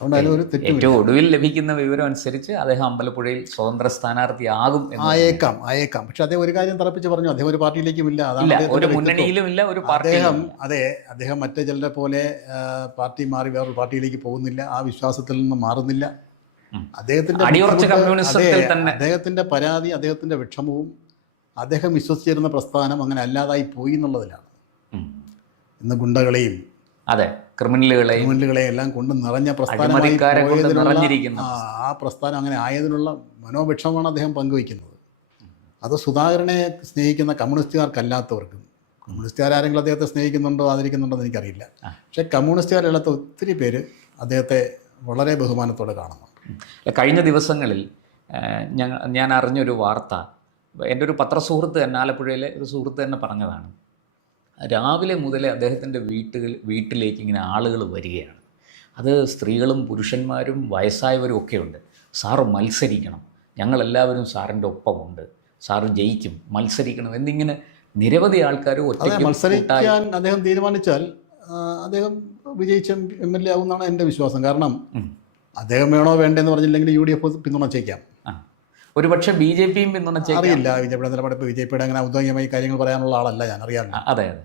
അതുകൊണ്ട് അതിലൊരു തെറ്റുമില്ല. ഏറ്റവും ഒടുവിൽ ലഭിക്കുന്ന വിവരം അനുസരിച്ച് അദ്ദേഹം അമ്പലപ്പുഴയിൽ സ്വതന്ത്ര സ്ഥാനാർത്ഥിയാകും എന്ന് ആയേക്കാം. പക്ഷെ അദ്ദേഹം ഒരു കാര്യം തറപ്പിച്ച് പറഞ്ഞു, അദ്ദേഹം ഒരു പാർട്ടിയിലേക്കും ഇല്ല. ഇല്ല, അതാണ് ഒരു അദ്ദേഹത്തിന്റെ വ്യക്തിത്വം. മുന്നണിയിലും ഇല്ല, ഒരു അദ്ദേഹം പാർട്ടിയിലും ഇല്ല. അദ്ദേഹം മറ്റു ചിലരെ പോലെ പാർട്ടി മാറി വേറൊരു പാർട്ടിയിലേക്ക് പോകുന്നില്ല, ആ വിശ്വാസത്തിൽ നിന്ന് മാറുന്നില്ല. അദ്ദേഹത്തിന്റെ അടിയുറച്ച ബുദ്ധിമുട്ട്, കമ്മ്യൂണിസത്തിൽ തന്നെ അദ്ദേഹത്തിന്റെ പരാതി, അദ്ദേഹത്തിന്റെ വിഷമവും അദ്ദേഹം വിശ്വസിച്ചിരുന്ന പ്രസ്ഥാനം അങ്ങനെ അല്ലാതായി പോയി എന്നുള്ളതിലാണ്. ഇന്ന് ഗുണ്ടകളെയും അതെ ക്രിമിനലുകളെയും എല്ലാം കൊണ്ട് നിറഞ്ഞ പ്രസ്ഥാനമായി അഴിമതിക്കാരെ കൊണ്ട് പോയതിനുള്ള നിറഞ്ഞിരിക്കുന്നു. ആ പ്രസ്ഥാനം അങ്ങനെ ആയതിനുള്ള മനോവിഷമമാണ് അദ്ദേഹം പങ്കുവയ്ക്കുന്നത്. അത് സുധാകരനെ സ്നേഹിക്കുന്ന കമ്മ്യൂണിസ്റ്റുകാർക്കല്ലാത്തവർക്കും, കമ്മ്യൂണിസ്റ്റുകാരെങ്കിലും അദ്ദേഹത്തെ സ്നേഹിക്കുന്നുണ്ടോ ആദരിക്കുന്നുണ്ടോ എന്ന് എനിക്കറിയില്ല, പക്ഷേ കമ്മ്യൂണിസ്റ്റുകാരല്ലാത്ത ഒത്തിരി പേര് അദ്ദേഹത്തെ വളരെ ബഹുമാനത്തോടെ കാണുന്നുണ്ട്. കഴിഞ്ഞ ദിവസങ്ങളിൽ ഞാൻ അറിഞ്ഞൊരു വാർത്ത, എൻ്റെ ഒരു പത്രസുഹൃത്ത് തന്നെ, ആലപ്പുഴയിലെ ഒരു സുഹൃത്ത് തന്നെ പറഞ്ഞതാണ്. രാവിലെ മുതലേ അദ്ദേഹത്തിൻ്റെ വീട്ടിലേക്ക് ഇങ്ങനെ ആളുകൾ വരികയാണ്. അത് സ്ത്രീകളും പുരുഷന്മാരും വയസ്സായവരും ഒക്കെ ഉണ്ട്. സാറ് മത്സരിക്കണം, ഞങ്ങളെല്ലാവരും സാറിൻ്റെ ഒപ്പമുണ്ട്, സാറ് ജയിക്കും, മത്സരിക്കണം എന്നിങ്ങനെ നിരവധി ആൾക്കാർ ഒറ്റയ്ക്ക് മത്സരിക്കാൻ അദ്ദേഹം തീരുമാനിച്ചാൽ അദ്ദേഹം വിജയിച്ച MLA ആവുമെന്നാണ് എൻ്റെ വിശ്വാസം. കാരണം അദ്ദേഹം വേണോ വേണ്ടെന്ന് പറഞ്ഞില്ലെങ്കിൽ UDF പിന്തുണച്ചേക്കാം. ഒരുപക്ഷെ BJP യും പിന്തുണച്ചേക്കാം. അറിയില്ല, BJP നിലപാട്. ഇപ്പോൾ BJP അങ്ങനെ ഔദ്യോഗികമായി കാര്യങ്ങൾ പറയാനുള്ള ആളല്ല ഞാൻ, അറിയാമല്ലോ. അതെ അതെ